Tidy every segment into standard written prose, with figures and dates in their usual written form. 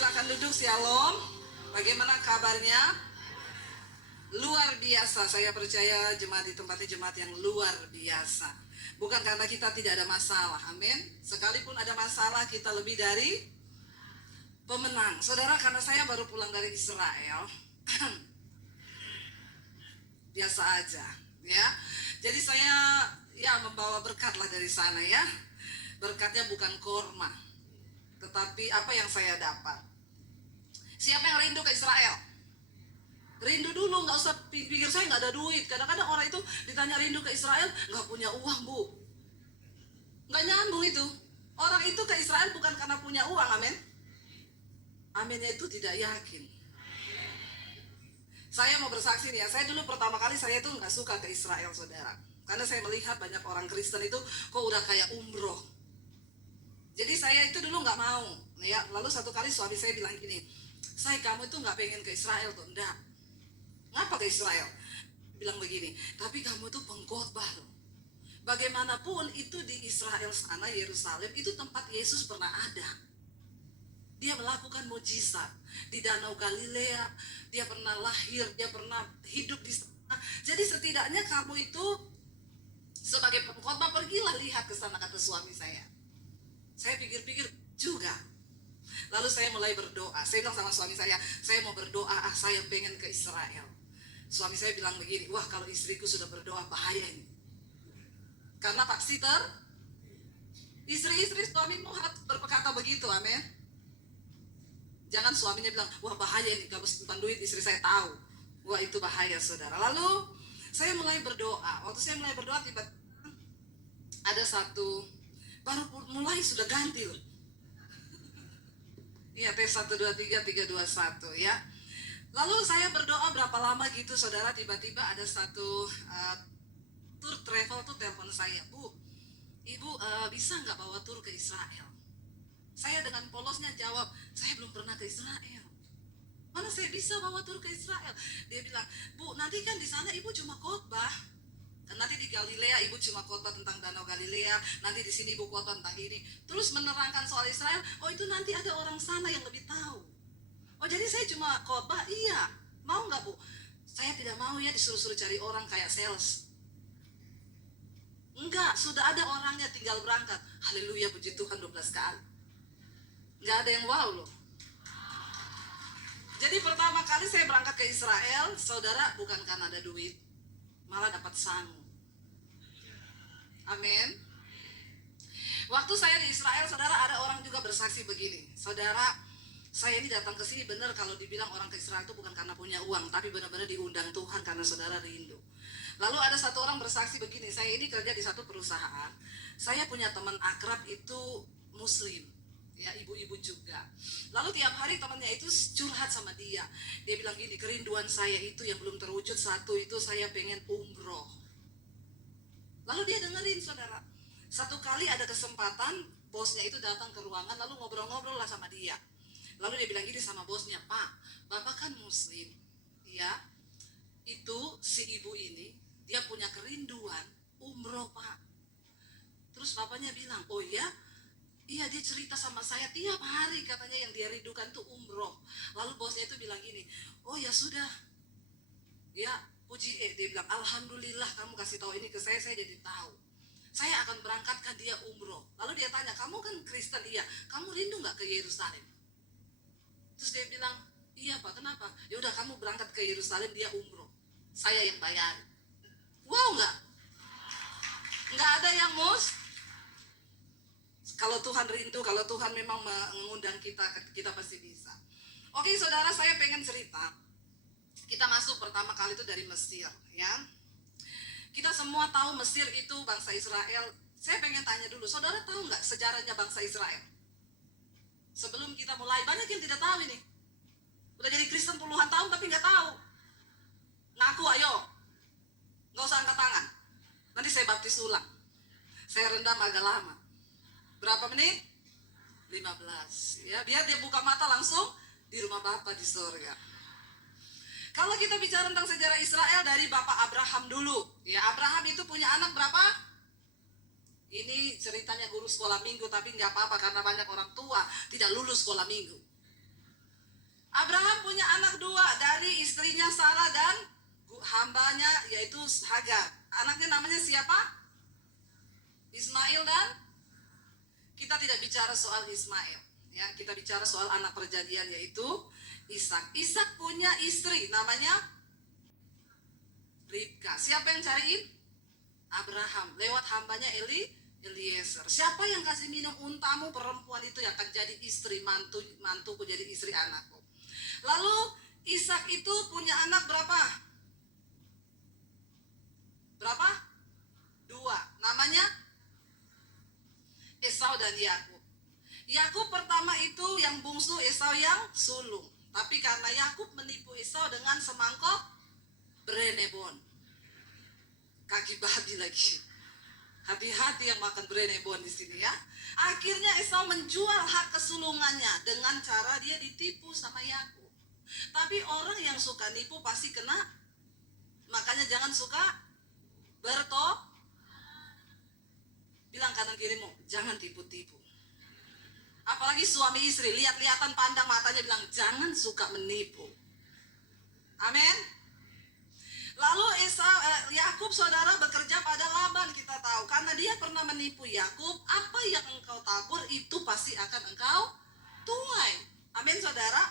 silakan duduk. Shalom. Bagaimana kabarnya? Luar biasa. Saya percaya jemaat di tempatnya jemaat yang luar biasa. Bukan karena kita tidak ada masalah, amin. Sekalipun ada masalah, kita lebih dari pemenang. Saudara, karena saya baru pulang dari Israel, biasa aja, ya. Jadi saya membawa berkat lah dari sana, ya. Berkatnya bukan korma, tetapi apa yang saya dapat. Siapa yang rindu ke Israel? Rindu dulu, nggak usah pikir saya nggak ada duit. Kadang-kadang orang itu ditanya rindu ke Israel, nggak punya uang, Bu. Nggak nyambung itu. Orang itu ke Israel bukan karena punya uang, amin. Aminnya itu tidak yakin. Saya mau bersaksi nih ya, saya dulu pertama kali saya itu nggak suka ke Israel, saudara. Karena saya melihat banyak orang Kristen itu kok udah kayak umroh. Jadi saya itu dulu nggak mau, ya. Lalu satu kali suami saya bilang gini, kamu itu nggak pengen ke Israel tuh, enggak. Ngapa ke Israel? Bilang begini, tapi kamu itu pengkhotbah loh. Bagaimanapun itu di Israel sana, Yerusalem, itu tempat Yesus pernah ada. Dia melakukan mukjizat di Danau Galilea, dia pernah lahir, dia pernah hidup di sana. Jadi setidaknya kamu itu sebagai pengkhotbah pergilah lihat ke sana, kata suami saya. Saya pikir-pikir juga. Lalu saya mulai berdoa. Saya bilang sama suami saya mau berdoa, saya pengen ke Israel. Suami saya bilang begini, wah kalau istriku sudah berdoa bahaya ini. Karena pasti istri-istri suamimu harus berkata begitu, amin. Jangan suaminya bilang, wah bahaya ini, kamu simpan duit, istri saya tahu. Wah itu bahaya, saudara. Lalu saya mulai berdoa. Waktu saya mulai berdoa, tiba-tiba ada satu, baru mulai sudah ganti loh. Iya, T1, 2, 3, 3, 2, 1 ya. Lalu saya berdoa berapa lama gitu, saudara, tiba-tiba ada satu tour travel tuh telepon saya, Bu, Ibu bisa nggak bawa tur ke Israel? Saya dengan polosnya jawab, saya belum pernah ke Israel. Mana saya bisa bawa tur ke Israel? Dia bilang, Bu, nanti kan di sana Ibu cuma khotbah. Kan nanti di Galilea Ibu cuma khotbah tentang Danau Galilea, nanti di sini Ibu khotbah tentang ini. Terus menerangkan soal Israel, oh itu nanti ada orang sana yang lebih tahu. Oh jadi saya cuma khotbah, iya. Mau nggak, Bu? Saya tidak mau ya disuruh-suruh cari orang kayak sales. Enggak, sudah ada orangnya, tinggal berangkat. Haleluya, puji Tuhan 12 kali. Nggak ada yang wow loh. Jadi pertama kali saya berangkat ke Israel, saudara, bukan karena ada duit, malah dapat sangu. Amin. Waktu saya di Israel, saudara, ada orang juga bersaksi begini, saudara, saya ini datang ke sini benar kalau dibilang orang ke Israel itu bukan karena punya uang, tapi benar-benar diundang Tuhan karena saudara rindu. Lalu ada satu orang bersaksi begini, saya ini kerja di satu perusahaan, saya punya teman akrab itu Muslim, ya ibu-ibu juga. Lalu tiap hari temannya itu curhat sama dia bilang gini, kerinduan saya itu yang belum terwujud satu itu saya pengen umroh. Lalu dia dengerin, saudara. Satu kali ada kesempatan, bosnya itu datang ke ruangan, lalu ngobrol-ngobrol lah sama dia. Lalu dia bilang gini sama bosnya, Pak, Bapak kan Muslim, ya, itu si ibu ini, dia punya kerinduan umroh, Pak. Terus bapaknya bilang, oh ya, iya dia cerita sama saya tiap hari katanya yang dia rindukan tuh umroh. Lalu bosnya itu bilang gini, oh ya sudah, ya puji, dia bilang, alhamdulillah kamu kasih tahu ini ke saya jadi tahu. Saya akan berangkatkan dia umroh. Lalu dia tanya, kamu kan Kristen, iya, kamu rindu nggak ke Yerusalem? Terus dia bilang, iya Pak, kenapa? Ya udah kamu berangkat ke Yerusalem, dia umroh, saya yang bayar. Wow nggak? Nggak ada yang kalau Tuhan rindu, kalau Tuhan memang mengundang kita, kita pasti bisa. Oke saudara, saya pengen cerita. Kita masuk pertama kali itu dari Mesir, ya. Kita semua tahu Mesir itu bangsa Israel. Saya pengen tanya dulu, saudara tahu nggak sejarahnya bangsa Israel? Sebelum kita mulai, banyak yang tidak tahu ini. Udah jadi Kristen puluhan tahun tapi nggak tahu. Ngaku ayo, nggak usah angkat tangan. Nanti saya baptis ulang. Saya rendam agak lama. Berapa menit? 15. Ya, biar dia buka mata langsung di rumah Bapa di surga. Kalau kita bicara tentang sejarah Israel dari Bapak Abraham dulu, ya Abraham itu punya anak berapa? Ini ceritanya guru sekolah minggu, tapi nggak apa-apa karena banyak orang tua tidak lulus sekolah minggu. Abraham punya anak dua dari istrinya Sarah dan hambanya yaitu Hagar. Anaknya namanya siapa? Ismail. Dan kita tidak bicara soal Ismail, ya, kita bicara soal anak perjanjian yaitu Ishak. Ishak punya istri namanya Ribka. Siapa yang cariin? Abraham lewat hambanya Eliezer. Siapa yang kasih minum untamu? Perempuan itu yang akan jadi istri mantuku, jadi istri anakku. Lalu Ishak itu punya anak berapa? Dua. Namanya Esau dan Yakub. Yakub pertama itu yang bungsu, Esau yang sulung. Tapi karena Yakub menipu Esau dengan semangkok berenebon, kaki babi lagi. Hati-hati yang makan berenebon di sini ya. Akhirnya Esau menjual hak kesulungannya dengan cara dia ditipu sama Yakub. Tapi orang yang suka nipu pasti kena. Makanya jangan suka bilang kanan kirimu, jangan tipu-tipu. Apalagi suami istri, lihat-lihatan pandang matanya bilang, jangan suka menipu. Amin. Lalu Yakub saudara bekerja pada Laban, kita tahu. Karena dia pernah menipu Yakub, apa yang engkau tabur itu pasti akan engkau tuai. Amin saudara.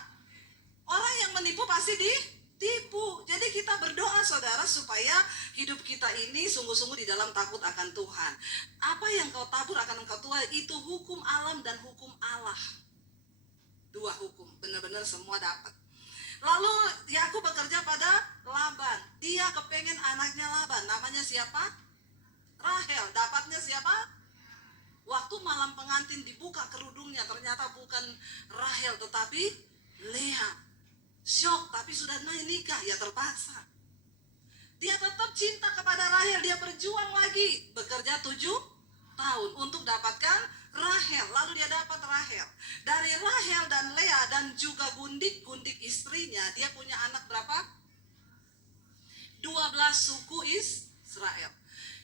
Orang yang menipu pasti ditipu. Jadi kita berdoa saudara supaya hidup kita ini sungguh-sungguh di dalam takut akan Tuhan. Apa yang kau tabur akan engkau tuai. Itu hukum alam dan hukum Allah. Dua hukum, benar-benar semua dapat. Lalu Yakub bekerja pada Laban. Dia kepengen anaknya Laban. Namanya siapa? Rahel. Dapatnya siapa? Waktu malam pengantin dibuka kerudungnya, ternyata bukan Rahel tetapi Lea. Syok, tapi sudah nikah, ya terpaksa. Dia tetap cinta kepada Rahel, dia berjuang lagi. Bekerja 7 tahun untuk dapatkan Rahel. Lalu dia dapat Rahel. Dari Rahel dan Lea dan juga gundik-gundik istrinya, dia punya anak berapa? 12 suku Israel.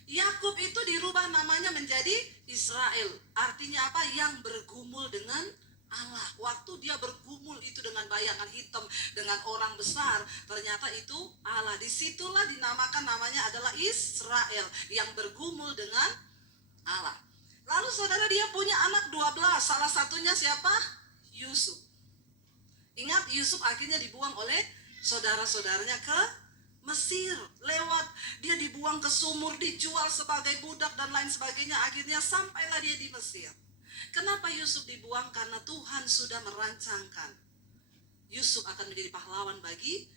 Yakub itu dirubah namanya menjadi Israel. Artinya apa? Yang bergumul dengan Allah. Waktu dia bergumul itu dengan bayangan hitam, dengan orang besar, ternyata itu Allah. Disitulah dinamakan, namanya adalah Israel, yang bergumul dengan Allah. Lalu saudara, dia punya anak 12. Salah satunya siapa? Yusuf. Ingat, Yusuf akhirnya dibuang oleh saudara-saudaranya ke Mesir. Dia dibuang ke sumur, dijual sebagai budak dan lain sebagainya. Akhirnya sampailah dia di Mesir. Kenapa Yusuf dibuang? Karena Tuhan sudah merancangkan Yusuf akan menjadi pahlawan bagi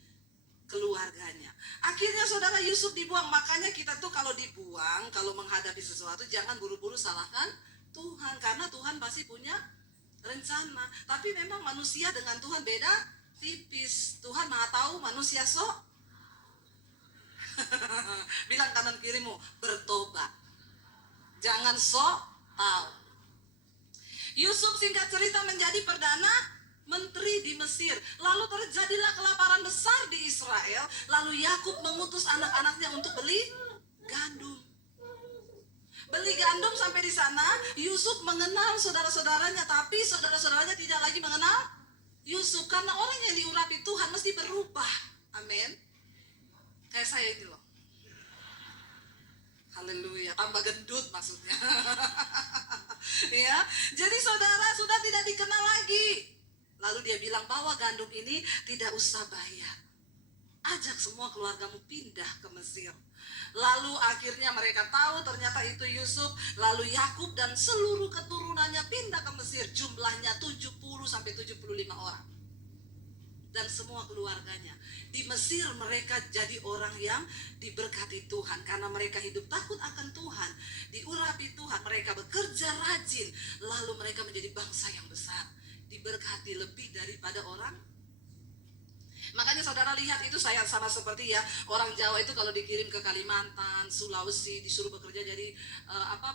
keluarganya. Akhirnya saudara, Yusuf dibuang. Makanya kita tuh kalau dibuang, kalau menghadapi sesuatu, jangan buru-buru salahkan Tuhan. Karena Tuhan pasti punya rencana. Tapi memang manusia dengan Tuhan beda tipis. Tuhan maha tahu, manusia sok. Bilang kanan kirimu, bertobat. Jangan sok tahu. Yusuf singkat cerita menjadi perdana menteri di Mesir. Lalu terjadilah kelaparan besar di Israel. Lalu Yakub mengutus anak-anaknya untuk beli gandum. Beli gandum sampai di sana, Yusuf mengenal saudara-saudaranya, tapi saudara-saudaranya tidak lagi mengenal Yusuf. Karena orang yang diurapi Tuhan mesti berubah. Amin. Kayak saya ini loh. Haleluya, tambah gendut maksudnya. Ya, jadi saudara sudah tidak dikenal lagi. Lalu dia bilang, bawa gandum ini, tidak usah bayar. Ajak semua keluargamu pindah ke Mesir. Lalu akhirnya mereka tahu ternyata itu Yusuf. Lalu Yakub dan seluruh keturunannya pindah ke Mesir. Jumlahnya 70-75 orang. Dan semua keluarganya. Di Mesir mereka jadi orang yang diberkati Tuhan. Karena mereka hidup takut akan Tuhan. Diurapi Tuhan. Mereka bekerja rajin. Lalu mereka menjadi bangsa yang besar. Diberkati lebih daripada orang. Makanya saudara lihat itu saya sama seperti ya. Orang Jawa itu kalau dikirim ke Kalimantan, Sulawesi, disuruh bekerja jadi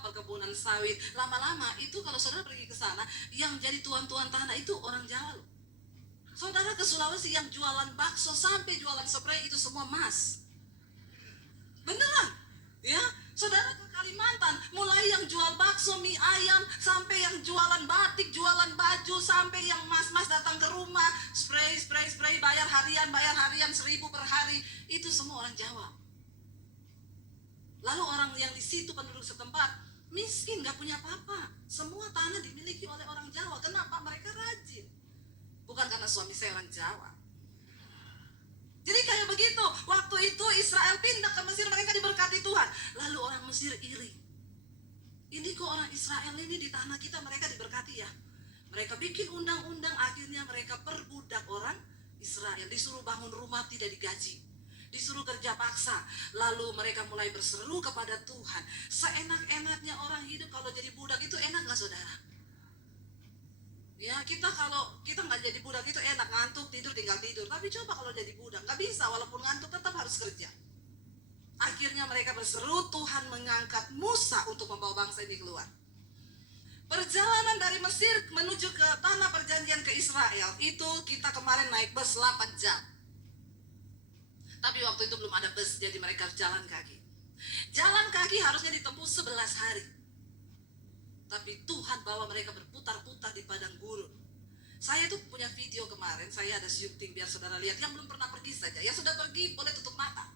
perkebunan sawit. Lama-lama itu kalau saudara pergi ke sana, yang jadi tuan-tuan tanah itu orang Jawa loh. Saudara ke Sulawesi yang jualan bakso sampai jualan spray itu semua emas. Beneran? Ya, saudara ke Kalimantan, mulai yang jual bakso, mie ayam, sampai yang jualan batik, jualan baju, sampai yang mas-mas datang ke rumah, spray bayar harian 1.000 per hari, itu semua orang Jawa. Lalu orang yang di situ penduduk setempat miskin, gak punya apa-apa. Semua tanah dimiliki oleh orang Jawa. Kenapa? Mereka rajin. Bukan karena suami saya orang Jawa. Jadi kayak begitu. Waktu itu Israel pindah ke Mesir, mereka diberkati Tuhan. Lalu orang Mesir iri. Ini kok orang Israel ini di tanah kita mereka diberkati ya. Mereka bikin undang-undang, akhirnya mereka perbudak orang Israel. Disuruh bangun rumah tidak digaji, disuruh kerja paksa. Lalu mereka mulai berseru kepada Tuhan. Seenak-enaknya orang hidup, kalau jadi budak itu enak gak saudara? Ya, kalau kita nggak jadi budak itu enak, ngantuk tidur tinggal tidur. Tapi coba kalau jadi budak, nggak bisa, walaupun ngantuk tetap harus kerja. Akhirnya mereka berseru, Tuhan mengangkat Musa untuk membawa bangsa ini keluar. Perjalanan dari Mesir menuju ke tanah perjanjian ke Israel, itu kita kemarin naik bus 8 jam. Tapi waktu itu belum ada bus, jadi mereka jalan kaki. Jalan kaki harusnya ditempuh 11 hari. Tapi Tuhan bawa mereka berputar-putar di padang gurun. Saya tuh punya video kemarin, saya ada syuting biar saudara lihat. Yang belum pernah pergi saja, yang sudah pergi boleh tutup mata.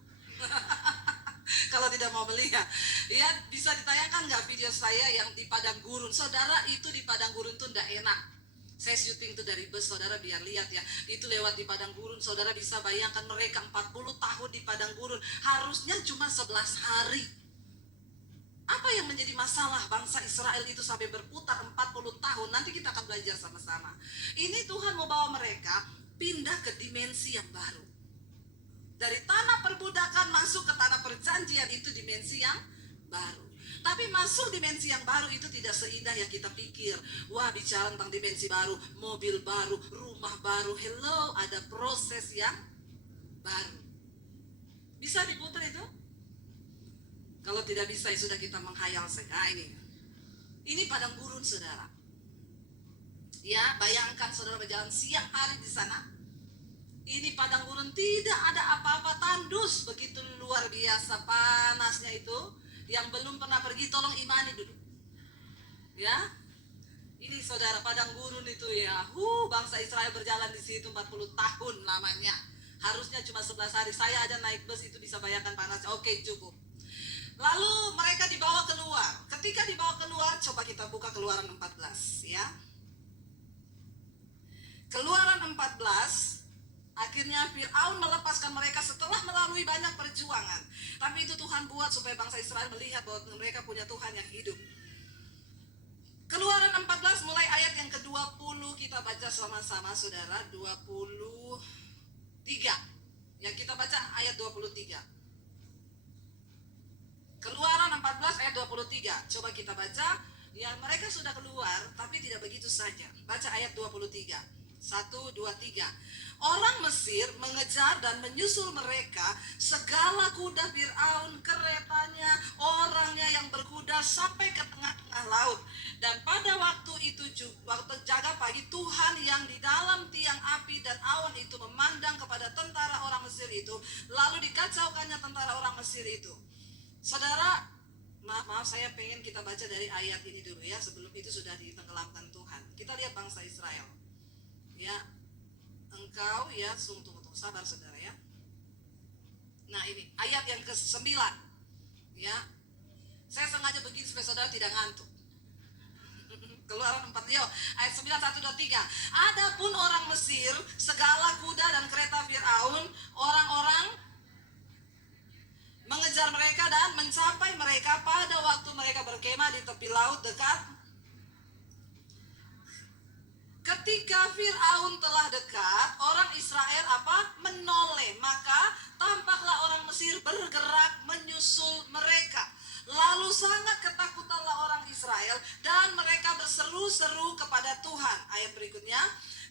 Kalau tidak mau melihat, ya bisa ditayangkan nggak video saya yang di padang gurun? Saudara, itu di padang gurun tuh nggak enak. Saya syuting itu dari bus, saudara biar lihat ya. Itu lewat di padang gurun, saudara bisa bayangkan mereka 40 tahun di padang gurun. Harusnya cuma 11 hari. Apa yang menjadi masalah bangsa Israel itu sampai berputar 40 tahun? Nanti kita akan belajar sama-sama. Ini Tuhan mau bawa mereka pindah ke dimensi yang baru. Dari tanah perbudakan masuk ke tanah perjanjian, itu dimensi yang baru. Tapi masuk dimensi yang baru itu tidak seindah yang kita pikir. Wah, bicara tentang dimensi baru, mobil baru, rumah baru. Hello, ada proses yang baru. Bisa diputar itu? Kalau tidak bisa, ya sudah, kita menghayal saja. Nah, ini padang gurun, saudara. Ya, bayangkan saudara berjalan siang hari di sana. Ini padang gurun, tidak ada apa-apa, tandus, begitu luar biasa panasnya itu. Yang belum pernah pergi, tolong imani dulu. Ya, ini saudara, padang gurun itu ya. Bangsa Israel berjalan di situ 40 tahun lamanya. Harusnya cuma 11 hari. Saya aja naik bus itu bisa bayangkan panasnya. Oke, cukup. Lalu mereka dibawa keluar. Ketika dibawa keluar, coba kita buka Keluaran 14 ya. Keluaran 14. Akhirnya Fir'aun melepaskan mereka setelah melalui banyak perjuangan. Tapi itu Tuhan buat supaya bangsa Israel melihat bahwa mereka punya Tuhan yang hidup. Keluaran 14 mulai ayat yang ke-20 kita baca sama-sama, saudara. 23. Yang kita baca ayat 23. Keluaran 14 ayat 23. Coba kita baca. Ya, mereka sudah keluar, tapi tidak begitu saja. Baca ayat 23. 1, 2, 3. Orang Mesir mengejar dan menyusul mereka, segala kuda Fir'aun, keretanya, orangnya yang berkuda sampai ke tengah-tengah laut. Dan pada waktu itu juga, waktu jaga pagi, Tuhan yang di dalam tiang api dan awan itu memandang kepada tentara orang Mesir itu, lalu dikacaukannya tentara orang Mesir itu. Saudara, maaf, saya pengen kita baca dari ayat ini dulu ya, sebelum itu sudah ditenggelamkan Tuhan. Kita lihat bangsa Israel. Ya, engkau ya, tunggu, sabar saudara ya. Nah, ini ayat yang ke-9 ya. Saya sengaja begini supaya saudara tidak ngantuk. Keluaran 4, yuk, ayat 9, 1, 2, 3. Adapun orang Mesir, segala kuda dan kereta Fir'aun, orang-orang mengejar mereka dan mencapai mereka pada waktu mereka berkemah di tepi laut dekat. Ketika Fir'aun telah dekat, orang Israel menoleh, maka tampaklah orang Mesir bergerak menyusul mereka. Lalu sangat ketakutanlah orang Israel dan mereka berseru-seru kepada Tuhan. Ayat berikutnya.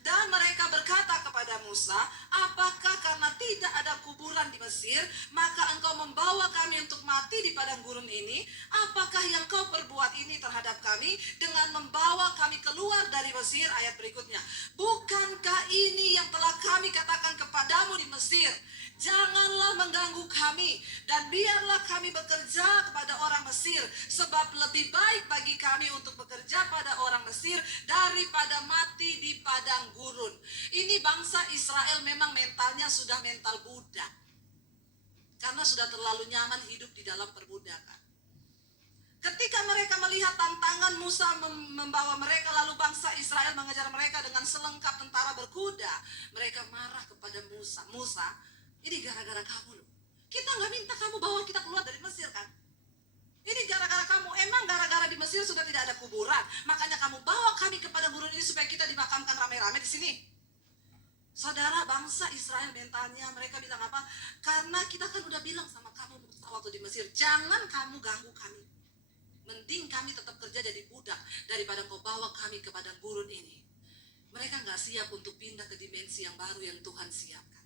Dan mereka berkata kepada Musa, apakah karena tidak ada kuburan di Mesir, maka engkau membawa kami untuk mati di padang gurun ini? Apakah yang kau perbuat ini terhadap kami dengan membawa kami keluar dari Mesir? Ayat berikutnya. Bukankah ini yang telah kami katakan kepadamu di Mesir? janganlah mengganggu kami, dan biarlah kami bekerja kepada orang Mesir, sebab lebih baik bagi kami untuk bekerja pada orang Mesir daripada mati di padang gurun. Ini bangsa Israel memang mentalnya sudah mental budak, karena sudah terlalu nyaman hidup di dalam perbudakan. Ketika mereka melihat tantangan Musa membawa mereka, lalu bangsa Israel mengejar mereka dengan selengkap tentara berkuda, mereka marah kepada Musa. Musa, ini gara-gara kamu loh. Kita nggak minta kamu bawa kita keluar dari Mesir kan? Ini gara-gara kamu. Emang gara-gara di Mesir sudah tidak ada kuburan, makanya kamu bawa kami kepada gurun ini supaya kita dimakamkan rame-rame di sini. Saudara, bangsa Israel mentalnya mereka bilang apa? Karena kita kan udah bilang sama kamu waktu di Mesir, jangan kamu ganggu kami. Mending kami tetap kerja jadi budak daripada kau bawa kami ke padang gurun ini. Mereka nggak siap untuk pindah ke dimensi yang baru yang Tuhan siapkan.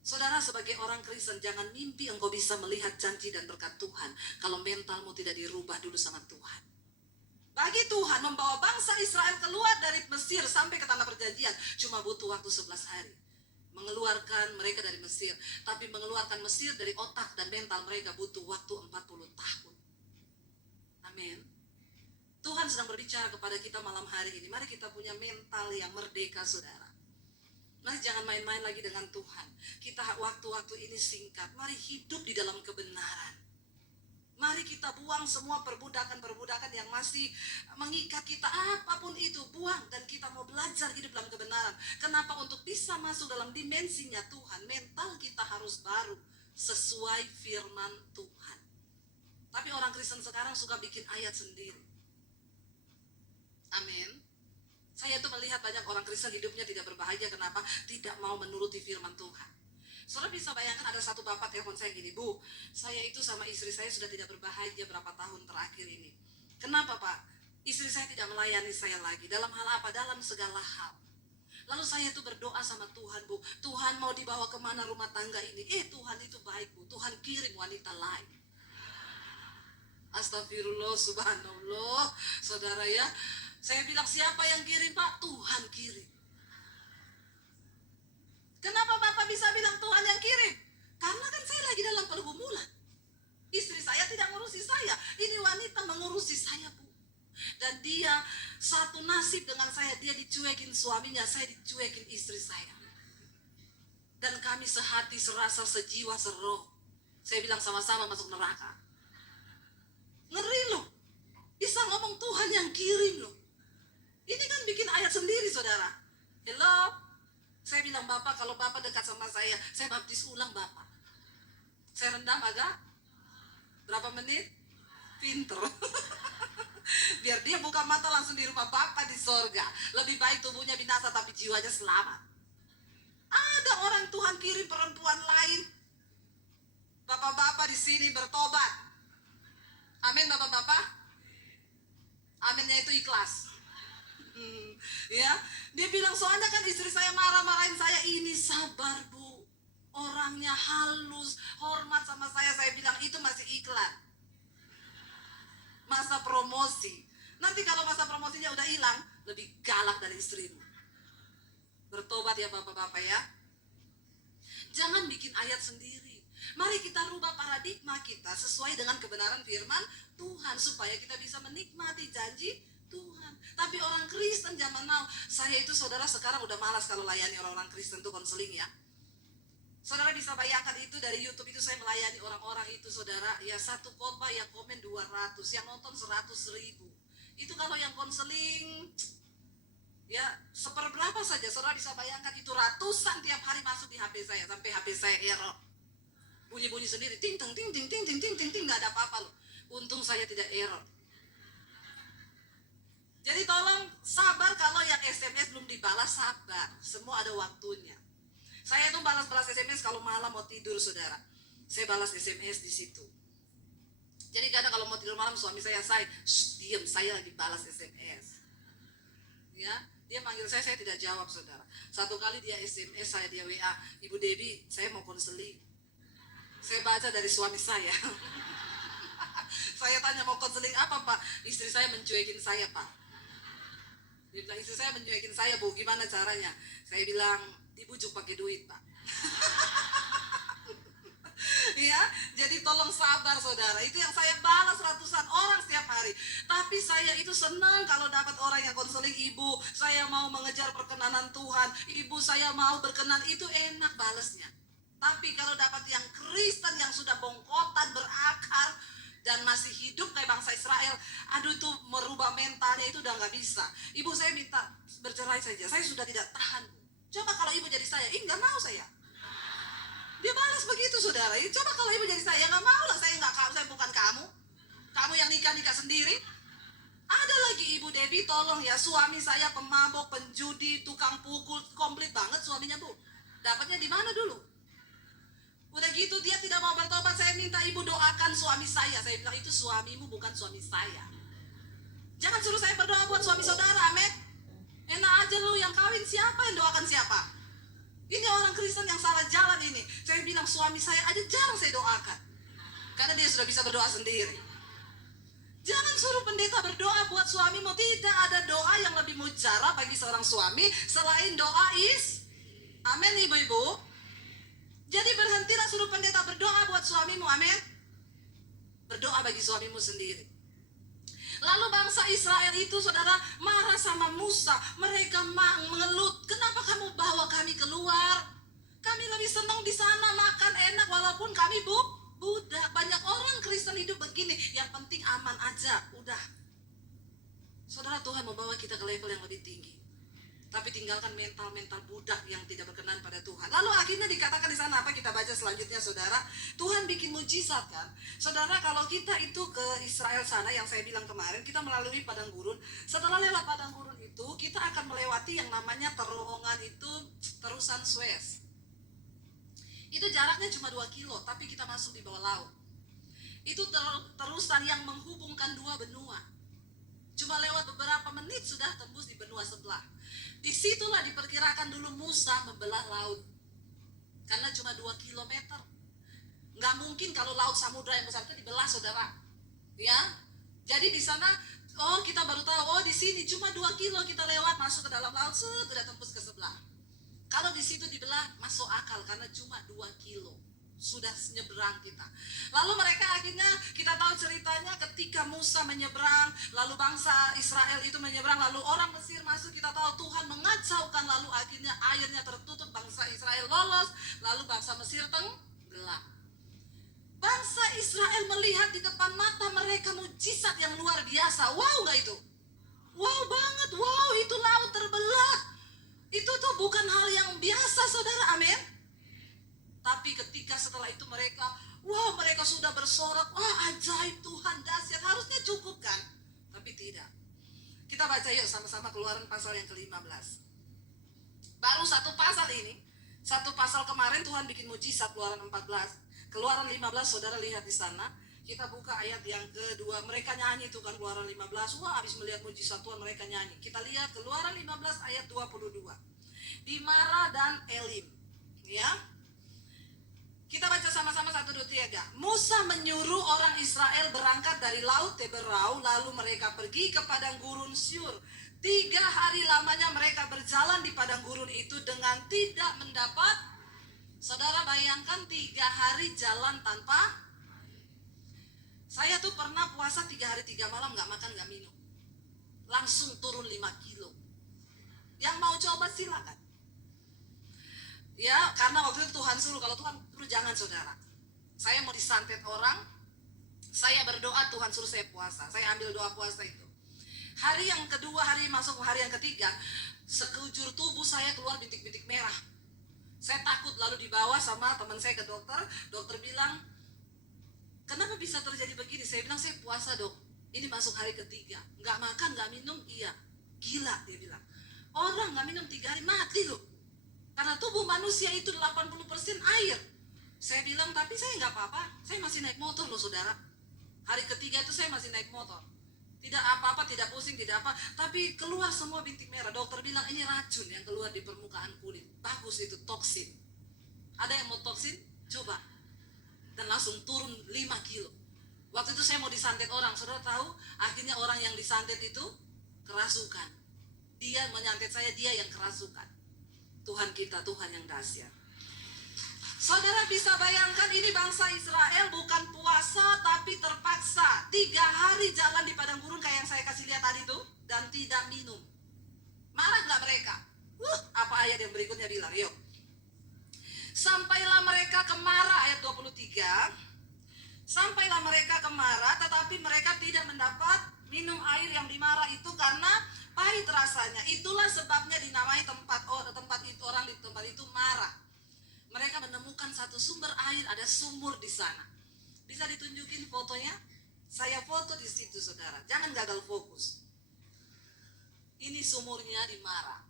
Saudara, sebagai orang Kristen, jangan mimpi engkau bisa melihat janji dan berkat Tuhan kalau mentalmu tidak dirubah dulu sama Tuhan. Bagi Tuhan membawa bangsa Israel keluar dari Mesir sampai ke tanah perjanjian cuma butuh waktu 11 hari. Mengeluarkan mereka dari Mesir. Tapi mengeluarkan Mesir dari otak dan mental mereka butuh waktu 40 tahun. Amin. Tuhan sedang berbicara kepada kita malam hari ini. Mari kita punya mental yang merdeka, saudara. Mari jangan main-main lagi dengan Tuhan. Kita waktu-waktu ini singkat. Mari hidup di dalam kebenaran. Mari kita buang semua perbudakan-perbudakan yang masih mengikat kita. Apapun itu, buang. Dan kita mau belajar hidup dalam kebenaran. Kenapa? Untuk bisa masuk dalam dimensinya Tuhan, mental kita harus baru sesuai firman Tuhan. Tapi orang Kristen sekarang suka bikin ayat sendiri. Amin. Saya tuh melihat banyak orang Kristen hidupnya tidak berbahagia. Kenapa? Tidak mau menuruti firman Tuhan. Saudara bisa bayangkan ada satu bapak telepon saya gini, Bu, saya itu sama istri saya sudah tidak berbahagia berapa tahun terakhir ini. Kenapa Pak? Istri saya tidak melayani saya lagi. Dalam hal apa? Dalam segala hal. Lalu saya tuh berdoa sama Tuhan, Bu, Tuhan mau dibawa kemana rumah tangga ini? Tuhan itu baik, Bu, Tuhan kirim wanita lain. Astagfirullah, subhanallah. Saudara ya, saya bilang siapa yang kirim Pak? Tuhan kirim. Kenapa Bapak bisa bilang Tuhan yang kirim? Karena kan saya lagi dalam pergumulan. Istri saya tidak ngurusi saya. Ini wanita mengurusi saya, Bu. Dan dia satu nasib dengan saya. Dia dicuekin suaminya, saya dicuekin istri saya. Dan kami sehati, serasa, sejiwa, seroh. Saya bilang sama-sama masuk neraka. Ngeri loh. Bisa ngomong Tuhan yang kirim loh. Ini kan bikin ayat sendiri, saudara. Hello? Saya bilang, Bapak, kalau Bapak dekat sama saya baptis ulang Bapak. Saya rendam agak berapa menit? Pinter. Biar dia buka mata langsung di rumah Bapak di sorga. Lebih baik tubuhnya binasa tapi jiwanya selamat. Ada orang Tuhan kirim perempuan lain. Bapak-bapak di sini bertobat. Amin, Bapak-bapak. Aminnya itu ikhlas. Ya, dia bilang soalnya kan istri saya marah-marahin saya. Ini sabar, Bu. Orangnya halus, hormat sama saya. Saya bilang itu masih iklan. Masa promosi. Nanti kalau masa promosinya udah hilang, lebih galak dari istrimu. Bertobat ya Bapak-bapak ya. Jangan bikin ayat sendiri. Mari kita rubah paradigma kita sesuai dengan kebenaran firman Tuhan supaya kita bisa menikmati janji Tuhan. Tapi orang Kristen zaman now, saya itu saudara sekarang udah malas kalau layani orang-orang Kristen tuh konseling ya. Saudara bisa bayangkan itu dari YouTube itu saya melayani orang-orang itu saudara. Ya satu khotbah yang komen 200, yang nonton 100.000. Itu kalau yang konseling ya seperberapa saja. Saudara bisa bayangkan itu ratusan tiap hari masuk di HP saya sampai HP saya error. Bunyi-bunyi sendiri, ting ting ting ting ting ting ting ting ting, nggak ada apa-apa loh. Untung saya tidak error. Jadi tolong sabar kalau yang SMS belum dibalas, sabar. Semua ada waktunya. Saya tuh balas-balas SMS kalau malam mau tidur, saudara. Saya balas SMS di situ. Jadi kadang kalau mau tidur malam suami saya diam, saya lagi balas SMS. Ya, dia manggil saya tidak jawab, saudara. Satu kali dia SMS saya, dia WA, Ibu Debbie, saya mau konseling. Saya baca dari suami saya. Saya tanya mau konseling apa Pak? Istri saya mencuekin saya Pak. Dia bilang istri saya mencuekin saya Bu, gimana caranya? Saya bilang dibujuk pakai duit Pak. Ya, jadi tolong sabar saudara. Itu yang saya balas ratusan orang setiap hari. Tapi saya itu senang kalau dapat orang yang konseling, ibu, saya mau mengejar perkenanan Tuhan, ibu saya mau berkenan, itu enak balasnya. Tapi kalau dapat yang Kristen yang sudah bongkotan, berakar, dan masih hidup kayak bangsa Israel, aduh itu merubah mentalnya itu udah nggak bisa. Ibu saya minta bercerai saja, saya sudah tidak tahan. Coba kalau ibu jadi saya, nggak mau saya. Dia balas begitu saudara. Coba kalau ibu jadi saya, nggak mau lah, saya bukan kamu. Kamu yang nikah sendiri. Ada lagi ibu Debbie, tolong ya, suami saya pemabok, penjudi, tukang pukul, komplit banget suaminya bu. Dapatnya di mana dulu? Udah gitu dia tidak mau bertobat, saya minta ibu doakan suami saya. Saya bilang itu suamimu bukan suami saya. Jangan suruh saya berdoa buat suami saudara, amin. Enak aja lu yang kawin, siapa yang doakan siapa? Ini orang Kristen yang salah jalan ini. Saya bilang suami saya aja jarang saya doakan. Karena dia sudah bisa berdoa sendiri. Jangan suruh pendeta berdoa buat suamimu. Tidak ada doa yang lebih mujarab bagi seorang suami selain doa amin ibu-ibu. Jadi berhentilah suruh pendeta berdoa buat suamimu, amin. Berdoa bagi suamimu sendiri. Lalu bangsa Israel itu saudara marah sama Musa. Mereka mengelut, kenapa kamu bawa kami keluar? Kami lebih senang di sana makan enak walaupun kami budak. Banyak orang Kristen hidup begini, yang penting aman aja, udah. Saudara, Tuhan membawa kita ke level yang lebih tinggi. Tapi tinggalkan mental-mental budak yang tidak berkenan pada Tuhan. Lalu akhirnya dikatakan di sana apa, kita baca selanjutnya saudara. Tuhan bikin mujizat kan. Saudara, kalau kita itu ke Israel sana yang saya bilang kemarin, kita melalui padang gurun. Setelah lewat padang gurun itu, kita akan melewati yang namanya terowongan itu, terusan Suez. Itu jaraknya cuma 2 kilo, tapi kita masuk di bawah laut. Itu terusan yang menghubungkan dua benua. Cuma lewat beberapa menit sudah tembus di benua sebelah. Disitulah diperkirakan dulu Musa membelah laut. Karena cuma 2 kilometer. Nggak mungkin kalau laut samudra yang besar itu dibelah saudara. Ya, jadi di sana, kita baru tahu, di sini cuma 2 kilo kita lewat masuk ke dalam laut, sudah tembus ke sebelah. Kalau di situ dibelah masuk akal karena cuma 2 kilo. Sudah nyebrang kita. Lalu mereka akhirnya, kita tahu ceritanya ketika Musa menyeberang, lalu bangsa Israel itu menyeberang, lalu orang Mesir masuk, kita tahu Tuhan mengacaukan, lalu akhirnya airnya tertutup, bangsa Israel lolos, lalu bangsa Mesir tenggelam. Bangsa Israel melihat di depan mata mereka mujizat yang luar biasa. Wow gak itu? Wow banget, wow itu laut terbelah. Itu tuh bukan hal yang biasa saudara, amin. Tapi ketika setelah itu mereka sudah bersorak, ajaib Tuhan dahsyat, harusnya cukup kan? Tapi tidak. Kita baca yuk sama-sama Keluaran pasal yang ke-15. Baru satu pasal ini, satu pasal kemarin Tuhan bikin mujizat, Keluaran 14. Keluaran 15 saudara lihat di sana. Kita buka ayat yang kedua, mereka nyanyi itu kan Keluaran 15. Habis melihat mujizat Tuhan mereka nyanyi. Kita lihat Keluaran 15 ayat 22. Di Mara dan Elim. Ya. Kita baca sama-sama 1, 2, 3. Musa menyuruh orang Israel berangkat dari laut Teberau, lalu mereka pergi ke padang gurun Syur. 3 hari lamanya mereka berjalan di padang gurun itu dengan tidak mendapat. Saudara bayangkan 3 hari jalan tanpa. Saya tuh pernah puasa 3 hari 3 malam gak makan gak minum. Langsung turun 5 kilo. Yang mau coba silakan. Ya, karena waktu itu Tuhan suruh, kalau Tuhan suruh jangan saudara. Saya mau disantet orang, saya berdoa Tuhan suruh saya puasa. Saya ambil doa puasa itu. Hari yang kedua, hari masuk hari yang ketiga, sekujur tubuh saya keluar bintik-bintik merah. Saya takut, lalu dibawa sama teman saya ke dokter. Dokter bilang, kenapa bisa terjadi begini? Saya bilang, saya puasa dok. Ini masuk hari ketiga. Nggak makan, nggak minum, iya. Gila, dia bilang. Orang nggak minum 3 hari mati loh. Karena tubuh manusia itu 80% air. Saya bilang, tapi saya nggak apa-apa. Saya masih naik motor loh saudara. Hari ketiga itu saya masih naik motor. Tidak apa-apa, tidak pusing, tidak apa. Tapi keluar semua bintik merah. Dokter bilang, ini racun yang keluar di permukaan kulit. Bagus itu, toksin. Ada yang mau toksin? Coba. Dan langsung turun 5 kilo. Waktu itu saya mau disantet orang. Saudara tahu, akhirnya orang yang disantet itu kerasukan. Dia menyantet saya, dia yang kerasukan. Tuhan kita, Tuhan yang dahsyat. Saudara bisa bayangkan ini bangsa Israel bukan puasa tapi terpaksa 3 hari jalan di padang gurun kayak yang saya kasih lihat tadi tuh, dan tidak minum. Marah nggak mereka? Apa ayat yang berikutnya bilang? Yuk. Sampailah mereka ke Mara, ayat 23. Sampailah mereka ke Mara, tetapi mereka tidak mendapat minum air yang di Mara itu karena pahit rasanya. Itulah sebabnya dinamai tempat itu, orang di tempat itu Mara. Mereka menemukan satu sumber air, ada sumur di sana. Bisa ditunjukin fotonya? Saya foto di situ, saudara. Jangan gagal fokus. Ini sumurnya di Mara.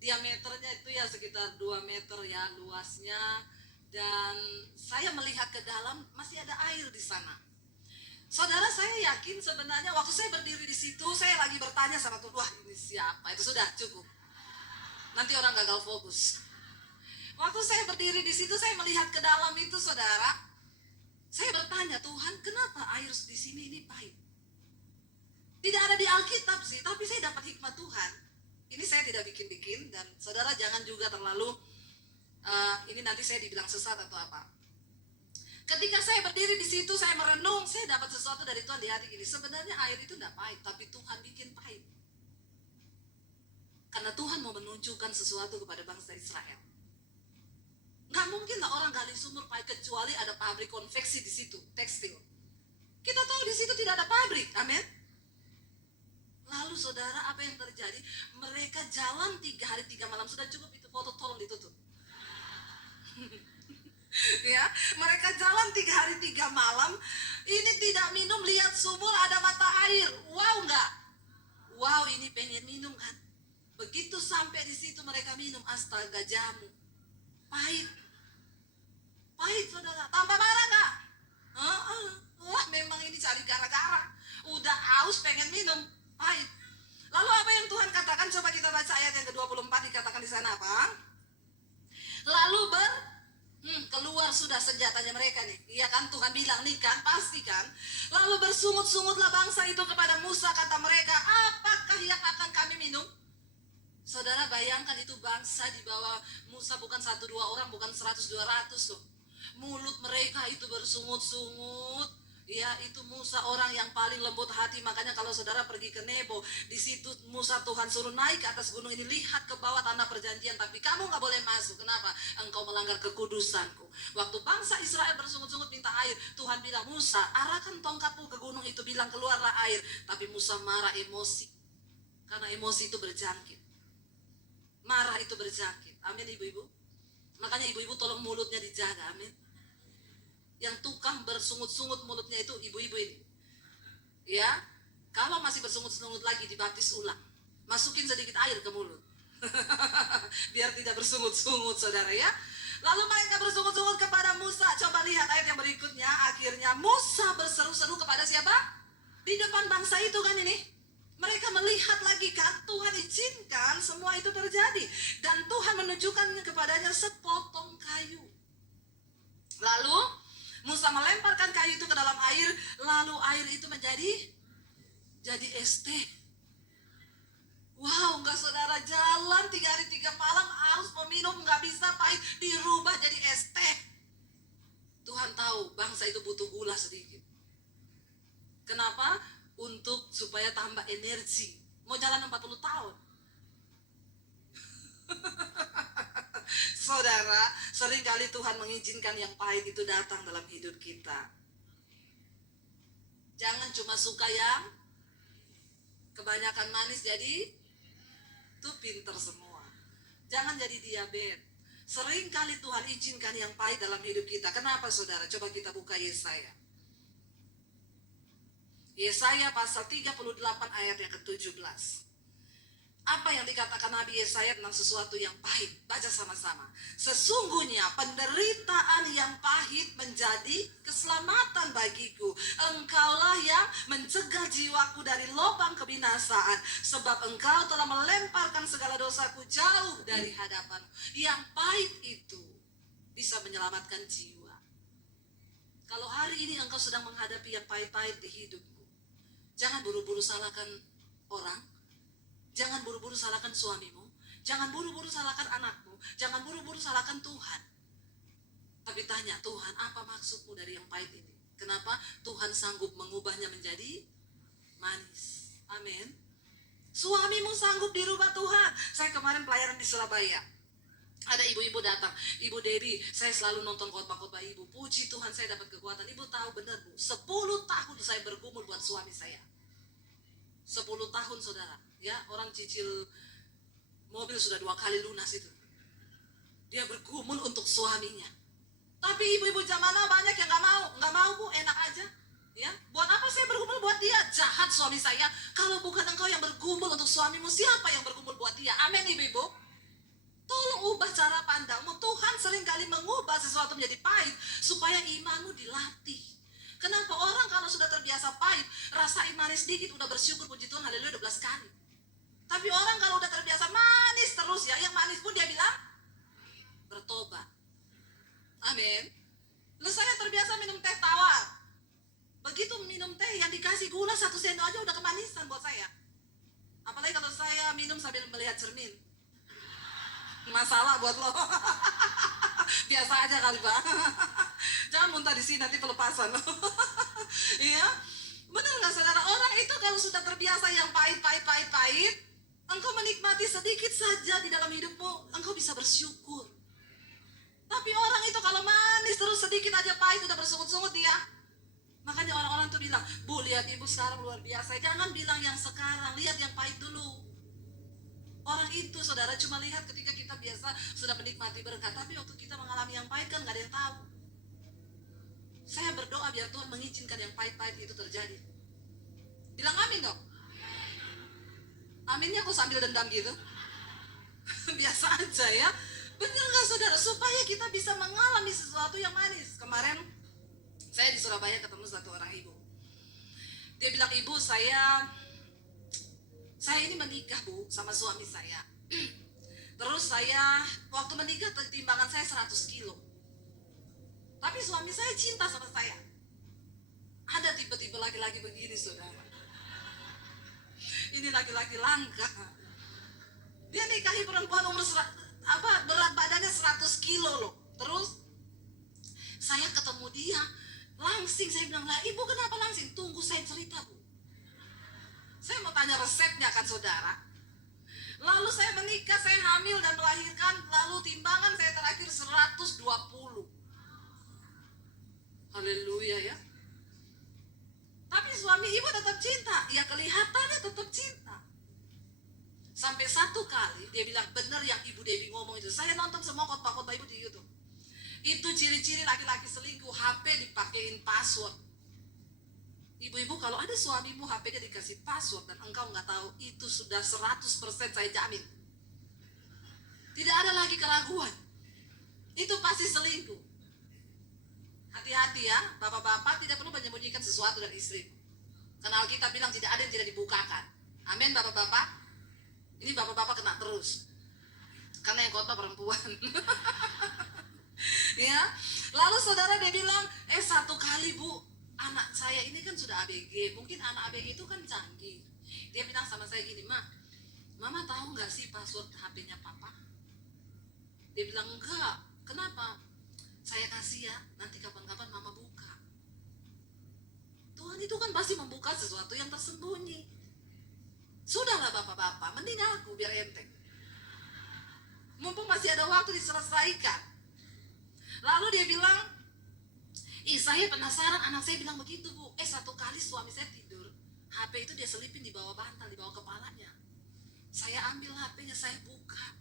Diameternya itu ya sekitar 2 meter ya luasnya. Dan saya melihat ke dalam masih ada air di sana. Saudara, saya yakin sebenarnya waktu saya berdiri di situ, saya lagi bertanya sama Tuhan, wah ini siapa? Itu sudah cukup. Nanti orang gagal fokus. Waktu saya berdiri di situ, saya melihat ke dalam itu, saudara. Saya bertanya, Tuhan, kenapa air di sini ini pahit? Tidak ada di Alkitab sih, tapi saya dapat hikmat Tuhan. Ini saya tidak bikin-bikin, dan saudara jangan juga terlalu, ini nanti saya dibilang sesat atau apa. Ketika saya berdiri di situ, saya merenung, saya dapat sesuatu dari Tuhan di hati ini. Sebenarnya air itu tidak pahit, tapi Tuhan bikin pahit. Karena Tuhan mau menunjukkan sesuatu kepada bangsa Israel. Nggak mungkin lah orang gali sumur pahit kecuali ada pabrik konveksi di situ, tekstil. Kita tahu di situ tidak ada pabrik, amin. Lalu saudara, apa yang terjadi? Mereka jalan 3 hari 3 malam, sudah cukup itu foto, tolong ditutup. Ya, mereka jalan 3 hari 3 malam. Ini tidak minum, lihat sumur ada mata air. Wow nggak? Wow, ini pengen minum kan? Begitu sampai di situ mereka minum, astaga, jamu. Pahit. Pahit, saudara. Tambah marah nggak? Wah, memang ini cari gara-gara. Udah haus pengen minum, pahit. Lalu apa yang Tuhan katakan? Coba kita baca ayat yang ke-24, dikatakan di sana apa? Lalu keluar sudah senjatanya mereka nih. Iya kan, Tuhan bilang nih kan, pasti kan. Lalu bersungut-sungutlah bangsa itu kepada Musa, kata mereka, apakah yang akan kami minum? Saudara bayangkan itu bangsa di bawah Musa, bukan 1-2 orang, bukan 100-200 loh. Mulut mereka itu bersungut-sungut. Ya, itu Musa orang yang paling lembut hati. Makanya kalau saudara pergi ke Nebo, di situ Musa Tuhan suruh naik ke atas gunung ini, lihat ke bawah tanah perjanjian, tapi kamu gak boleh masuk. Kenapa? Engkau melanggar kekudusanku. Waktu bangsa Israel bersungut-sungut minta air, Tuhan bilang, Musa, arahkan tongkatmu ke gunung itu, bilang keluarlah air. Tapi Musa marah, emosi. Karena emosi itu berjangkit. Marah itu berjangkit. Amin, ibu-ibu. Makanya ibu-ibu tolong mulutnya dijaga, amin. Yang tukang bersungut-sungut mulutnya itu ibu-ibu ini. Ya, kalau masih bersungut-sungut lagi, dibaptis ulang. Masukin sedikit air ke mulut. Biar tidak bersungut-sungut, saudara ya. Lalu mereka bersungut-sungut kepada Musa. Coba lihat ayat yang berikutnya. Akhirnya Musa berseru-seru kepada siapa? Di depan bangsa itu kan ini. Mereka melihat lagi kan, Tuhan izinkan semua itu terjadi. Dan Tuhan menunjukkan kepadanya sepotong kayu. Lalu Musa melemparkan kayu itu ke dalam air, lalu air itu jadi es teh. Wow, enggak saudara, jalan 3 hari 3 malam, haus meminum, enggak bisa, pahit, dirubah jadi es teh. Tuhan tahu bangsa itu butuh gula sedikit. Kenapa? Untuk supaya tambah energi. Mau jalan 40 tahun. Saudara, seringkali Tuhan mengizinkan yang pahit itu datang dalam hidup kita. Jangan cuma suka yang kebanyakan manis jadi itu pinter semua. Jangan jadi diabetes. Seringkali Tuhan izinkan yang pahit dalam hidup kita. Kenapa saudara? Coba kita buka Yesaya. Yesaya pasal 38 ayat yang ke-17. Apa yang dikatakan Nabi Yesaya tentang sesuatu yang pahit? Baca sama-sama. Sesungguhnya penderitaan yang pahit menjadi keselamatan bagiku. Engkaulah yang mencegah jiwaku dari lubang kebinasaan. Sebab engkau telah melemparkan segala dosaku jauh dari hadapanmu. Yang pahit itu bisa menyelamatkan jiwa. Kalau hari ini engkau sedang menghadapi yang pahit-pahit di hidupmu, jangan buru-buru salahkan orang. Jangan buru-buru salahkan suamimu. Jangan buru-buru salahkan anakmu. Jangan buru-buru salahkan Tuhan. Tapi tanya, Tuhan, apa maksudmu dari yang pahit ini? Kenapa Tuhan sanggup mengubahnya menjadi manis? Amin. Suamimu sanggup dirubah Tuhan. Saya kemarin pelayanan di Surabaya. Ada ibu-ibu datang, Ibu Debbie, saya selalu nonton khotbah-khotbah ibu. Puji Tuhan saya dapat kekuatan. Ibu tahu benar bu, 10 tahun saya bergumul buat suami saya. 10 tahun saudara. Ya, orang cicil mobil sudah 2 kali lunas itu. Dia bergumul untuk suaminya. Tapi ibu-ibu zaman now banyak yang nggak mau bu, enak aja. Ya, buat apa saya bergumul buat dia? Jahat suami saya. Kalau bukan engkau yang bergumul untuk suamimu, siapa yang bergumul buat dia? Amin ibu-ibu. Tolong ubah cara pandangmu. Tuhan seringkali mengubah sesuatu menjadi pahit supaya imanmu dilatih. Kenapa orang kalau sudah terbiasa pahit, rasa imannya sedikit udah bersyukur puji Tuhan haleluya 12 kali. Tapi orang kalau udah terbiasa manis terus ya, yang manis pun dia bilang bertobat. Amin. Lalu saya terbiasa minum teh tawar. Begitu minum teh yang dikasih gula 1 sendok aja udah kemanisan buat saya. Apalagi kalau saya minum sambil melihat cermin. Masalah buat lo. Biasa aja kali pak. Jangan muntah di sini nanti pelepasan. Iya, benar nggak saudara? Orang itu kalau sudah terbiasa yang pahit, engkau menikmati sedikit saja di dalam hidupmu, engkau bisa bersyukur. Tapi orang itu kalau manis terus sedikit aja pahit udah bersungut-sungut dia. Makanya orang-orang tuh bilang, bu lihat ibu sekarang luar biasa. Jangan bilang yang sekarang, lihat yang pahit dulu. Orang itu saudara cuma lihat ketika kita biasa sudah menikmati berkat. Tapi waktu kita mengalami yang pahit kan gak ada yang tahu. Saya berdoa biar Tuhan mengizinkan yang pahit-pahit itu terjadi. Bilang amin dong. Aminnya kok sambil dendam gitu. Biasa aja ya. Bener gak saudara? Supaya kita bisa mengalami sesuatu yang manis. Kemarin saya di Surabaya ketemu satu orang ibu. Dia bilang, ibu saya ini menikah bu sama suami saya. Terus saya waktu menikah timbangan saya 100 kilo. Tapi suami saya cinta sama saya. Ada tipe-tipe laki-laki begini saudara. Ini laki-laki langka. Dia nikahi perempuan umur berat badannya 100 kilo loh. Terus saya ketemu dia langsing, saya bilang, lah ibu kenapa langsing? Tunggu saya cerita bu. Saya mau tanya resepnya kan saudara. Lalu saya menikah, saya hamil dan melahirkan. Lalu timbangan saya terakhir 120. Haleluya ya. Tapi suami ibu tetap cinta. Ya kelihatannya tetap cinta. Sampai satu kali dia bilang, benar yang Ibu Debbie ngomong itu. Saya nonton semua khotbah-khotbah ibu di YouTube. Itu ciri-ciri laki-laki selingkuh, HP dipakein password. Ibu-ibu kalau ada suamimu HP-nya dikasih password dan engkau nggak tahu, itu sudah 100% saya jamin. Tidak ada lagi keraguan. Itu pasti selingkuh. Hati-hati ya, bapak-bapak tidak perlu menyembunyikan sesuatu dari istri. Karena Alkitab bilang tidak ada yang tidak dibukakan. Amin bapak-bapak. Ini bapak-bapak kena terus. Karena yang khotbah perempuan. Ya. Lalu saudara dia bilang, satu kali bu, anak saya ini kan sudah ABG, mungkin anak ABG itu kan canggih. Dia bilang sama saya gini, mama tahu nggak sih password HP-nya papa? Dia bilang enggak, kenapa? Saya kasih ya, nanti kapan-kapan mama buka. Tuhan itu kan pasti membuka sesuatu yang tersembunyi. Sudahlah bapak-bapak, mending aku biar enteng. Mumpung masih ada waktu diselesaikan. Lalu dia bilang, saya penasaran, anak saya bilang begitu bu. Satu kali suami saya tidur, HP itu dia selipin di bawah bantal, di bawah kepalanya. Saya ambil HP-nya, saya buka.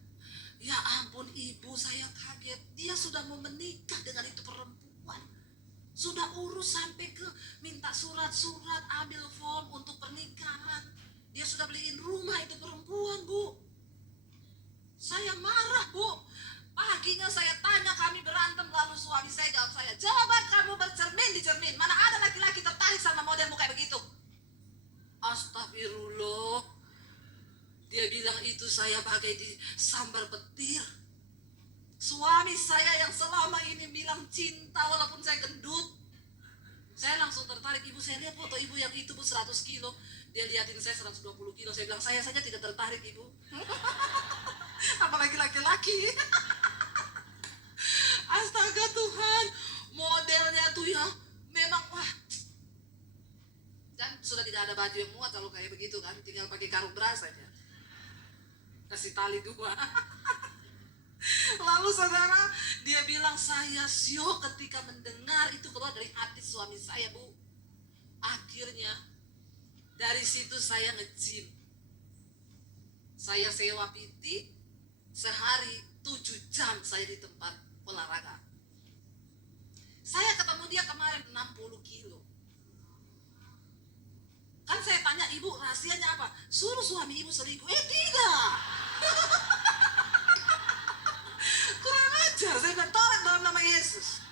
Ya ampun ibu, saya kaget. Dia sudah mau menikah dengan itu perempuan. Sudah urus sampai ke minta surat-surat, ambil form untuk pernikahan. Dia sudah beliin rumah itu perempuan bu. Saya marah bu. Paginya saya tanya, kami berantem, lalu suami saya jawab saya, coba kamu bercermin di cermin, mana ada laki-laki tertarik sama modelmu kayak begitu. Astagfirullah. Dia bilang itu saya pakai di sambar petir. Suami saya yang selama ini bilang cinta walaupun saya gendut. Saya langsung tertarik, ibu saya lihat foto ibu yang itu bu 100 kilo. Dia liatin saya 120 kilo, saya bilang saya saja tidak tertarik ibu. Apalagi laki-laki. Astaga Tuhan, ada baju yang muat kalau kayak begitu kan, tinggal pakai karung beras aja, kasih tali 2. Lalu saudara, dia bilang saya syok ketika mendengar itu keluar dari hati suami saya, Bu. Akhirnya dari situ saya nge-gym. Saya sewa PT, sehari 7 jam saya di tempat olahraga. Saya ketemu dia kemarin 60 kilo. Kan saya tanya, ibu rahasianya apa? Suruh suami ibu selingkuh. Tidak. Kurang ajar, saya bilang tolak dalam nama Yesus.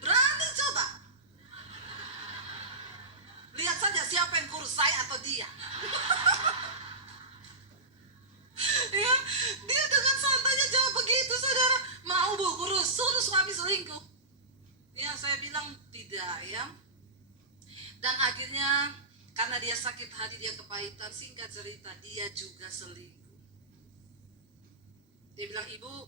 Berani coba. Lihat saja siapa yang kurus, saya atau dia. Ya, dia dengan santainya jawab begitu, saudara. Mau Bu kurus, suruh suami selingkuh. Ya, saya bilang tidak ya. Dan akhirnya karena dia sakit hati, dia kepahitan, singkat cerita dia juga selingkuh. Dia bilang, ibu,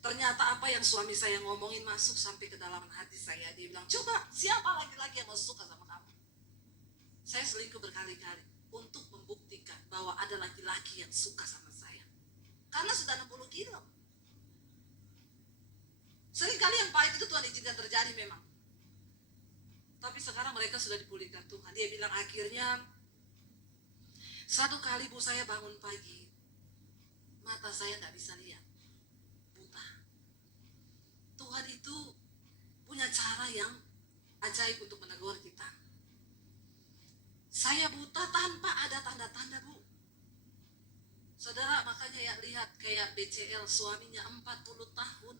ternyata apa yang suami saya ngomongin masuk sampai ke dalam hati saya. Dia bilang, coba siapa laki-laki yang mau suka sama kamu? Saya selingkuh berkali-kali untuk membuktikan bahwa ada laki-laki yang suka sama saya. Karena sudah 60 kilo. Seringkali yang pahit itu Tuhan izinkan terjadi memang. Tapi sekarang mereka sudah dipulihkan Tuhan. Dia bilang akhirnya, satu kali Bu saya bangun pagi, mata saya gak bisa lihat. Tuhan itu punya cara yang ajaib untuk menegur kita. Saya buta tanpa ada tanda-tanda, Bu. Saudara, makanya ya lihat kayak BCL, suaminya 40 tahun.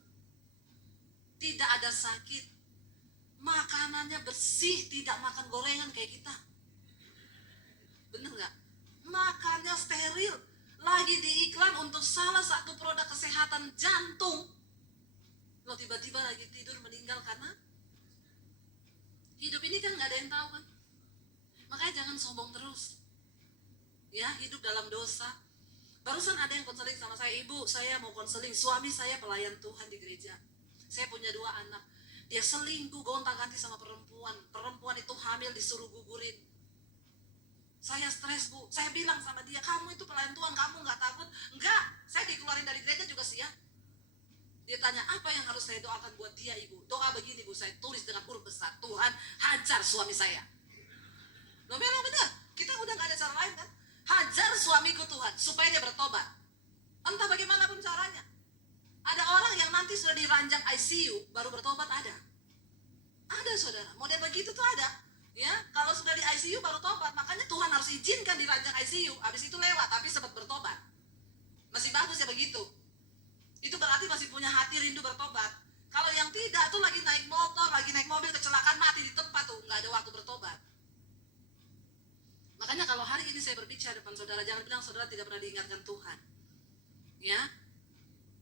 Tidak ada sakit. Makanannya bersih, tidak makan gorengan kayak kita. Bener gak? Makannya steril. Lagi di iklan untuk salah satu produk kesehatan jantung. Lo tiba-tiba lagi tidur meninggal karena hidup ini kan gak ada yang tahu kan. Makanya jangan sombong terus. Ya, hidup dalam dosa. Barusan ada yang konseling sama saya, ibu saya mau konseling, suami saya pelayan Tuhan di gereja. Saya punya 2 anak. Dia selingkuh, gonta-ganti sama perempuan. Perempuan itu hamil disuruh gugurin. Saya stres, Bu. Saya bilang sama dia, kamu itu pelayan Tuhan, kamu gak takut? Enggak, saya dikeluarin dari gereja juga sih ya. Dia tanya, apa yang harus saya doakan buat dia, ibu? Doa begini, Bu, saya tulis dengan huruf besar, Tuhan hajar suami saya. Loh, memang benar, kita udah gak ada cara lain kan? Hajar suamiku Tuhan, supaya dia bertobat. Entah bagaimanapun caranya. Ada orang yang nanti sudah di ranjang ICU, baru bertobat ada. Ada saudara, model begitu tuh ada. Ya, kalau sudah di ICU baru tobat, makanya Tuhan harus izinkan di ranjang ICU, habis itu lewat, tapi sempat bertobat. Masih bagus ya begitu. Itu berarti masih punya hati rindu bertobat. Kalau yang tidak tuh lagi naik motor, lagi naik mobil, kecelakaan mati di tempat tuh, nggak ada waktu bertobat. Makanya kalau hari ini saya berbicara depan saudara, jangan bilang saudara tidak pernah diingatkan Tuhan. Ya,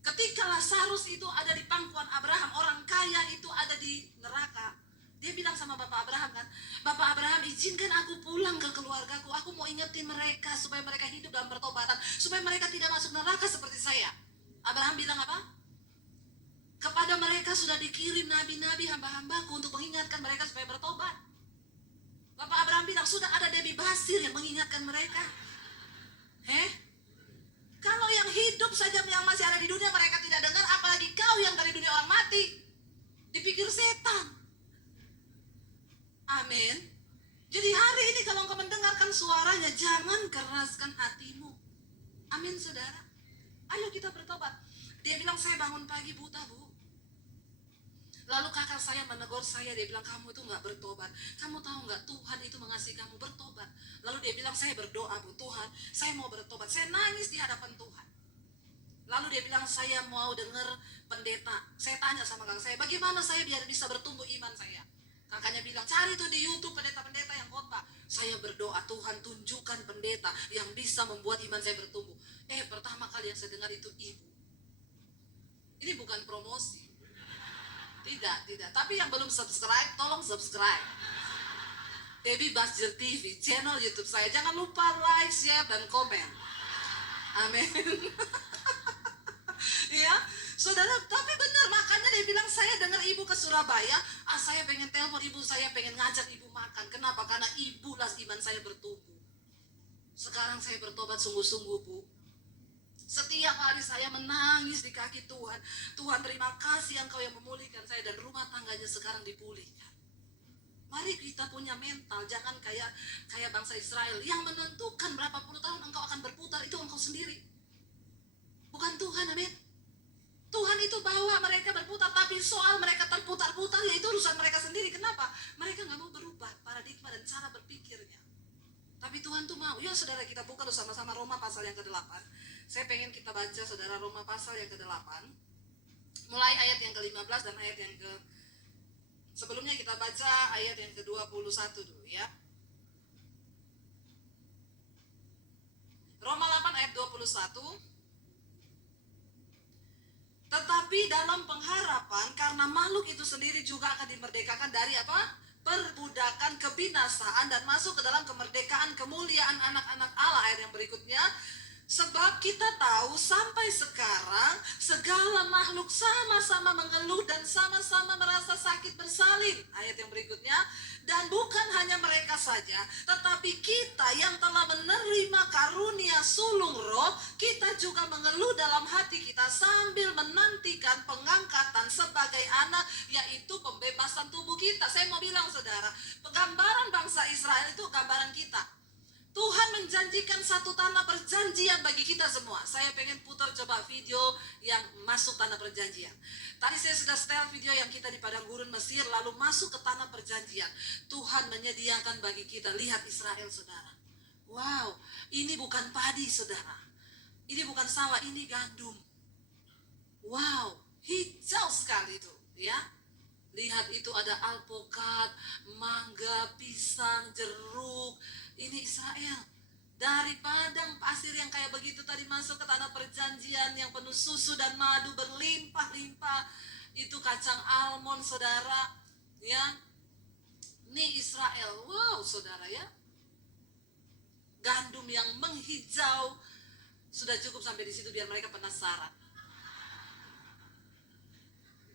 ketika Lazarus itu ada di pangkuan Abraham, orang kaya itu ada di neraka. Dia bilang sama Bapak Abraham kan, Bapak Abraham izinkan aku pulang ke keluargaku, aku mau ingetin mereka supaya mereka hidup dalam pertobatan, supaya mereka tidak masuk neraka seperti saya. Abraham bilang apa? Kepada mereka sudah dikirim nabi-nabi hamba-hambaku untuk mengingatkan mereka supaya bertobat. Bapak Abraham bilang sudah ada Debbie Basir yang mengingatkan mereka. Kalau yang hidup saja yang masih ada di dunia mereka tidak dengar, apalagi kau yang dari dunia orang mati. Dipikir setan. Amin. Jadi hari ini kalau engkau mendengarkan suaranya, jangan keraskan hatimu. Amin saudara. Ayo kita bertobat. Dia bilang saya bangun pagi buta, Bu. Lalu kakak saya menegur saya, dia bilang kamu itu gak bertobat. Kamu tahu gak Tuhan itu mengasihi kamu, bertobat. Lalu dia bilang saya berdoa, Bu, Tuhan saya mau bertobat. Saya nangis di hadapan Tuhan. Lalu dia bilang saya mau dengar pendeta. Saya tanya sama kakak saya, bagaimana saya biar bisa bertumbuh iman saya. Kakaknya bilang cari tuh di YouTube pendeta-pendeta yang khotbah. Saya berdoa, Tuhan tunjukkan pendeta yang bisa membuat iman saya bertumbuh. Pertama kali yang saya dengar itu ibu. Ini bukan promosi. Tidak. Tapi yang belum subscribe, tolong subscribe. Debbie Basir TV, channel YouTube saya. Jangan lupa like, share, dan komen. Amin. Ya, saudara, tapi benar, makanya dia bilang, saya dengar ibu ke Surabaya, saya pengen telepon ibu, saya pengen ngajak ibu makan. Kenapa? Karena ibulah iman saya bertumbuh. Sekarang saya bertobat sungguh-sungguh, Bu. Setiap hari saya menangis di kaki Tuhan. Tuhan, terima kasih Engkau yang memulihkan saya, dan rumah tangganya sekarang dipulihkan. Mari kita punya mental, jangan kayak bangsa Israel yang menentukan berapa puluh tahun engkau akan berputar, itu engkau sendiri. Bukan Tuhan, amin. Tuhan itu bawa mereka berputar, tapi soal mereka terputar-putar, ya itu urusan mereka sendiri. Kenapa? Mereka nggak mau berubah paradigma dan cara berpikirnya. Tapi Tuhan tuh mau. Ya saudara, kita buka sama-sama Roma pasal yang ke-8. Saya pengen kita baca saudara Roma pasal yang ke-8. Mulai ayat yang ke-15 dan ayat yang sebelumnya kita baca ayat yang ke-21 dulu ya. Roma 8 ayat 21. Tetapi dalam pengharapan, karena makhluk itu sendiri juga akan dimerdekakan dari apa? Perbudakan kebinasaan dan masuk ke dalam kemerdekaan kemuliaan anak-anak Allah. Ayat yang berikutnya, sebab kita tahu sampai sekarang segala makhluk sama-sama mengeluh dan sama-sama merasa sakit bersalin. Ayat yang berikutnya, dan bukan hanya mereka saja, tetapi kita yang telah menerima karunia sulung roh, kita juga mengeluh dalam hati kita sambil menantikan pengangkatan sebagai anak, yaitu pembebasan tubuh kita. Saya mau bilang saudara, gambaran bangsa Israel itu gambaran kita. Tuhan menjanjikan satu tanah perjanjian bagi kita semua. Saya pengen putar coba video yang masuk tanah perjanjian. Tadi saya sudah setel video yang kita di padang gurun Mesir, lalu masuk ke tanah perjanjian. Tuhan menyediakan bagi kita. Lihat Israel saudara. Wow, ini bukan padi saudara. Ini bukan sawah, ini gandum. Wow, hijau sekali itu ya. Lihat itu ada alpukat, mangga, pisang, jeruk. Ini Israel. Dari padang pasir yang kayak begitu tadi masuk ke tanah perjanjian yang penuh susu dan madu berlimpah-limpah. Itu kacang almond saudara. Ya. Ini Israel. Wow saudara ya. Gandum yang menghijau. Sudah cukup sampai di situ biar mereka penasaran.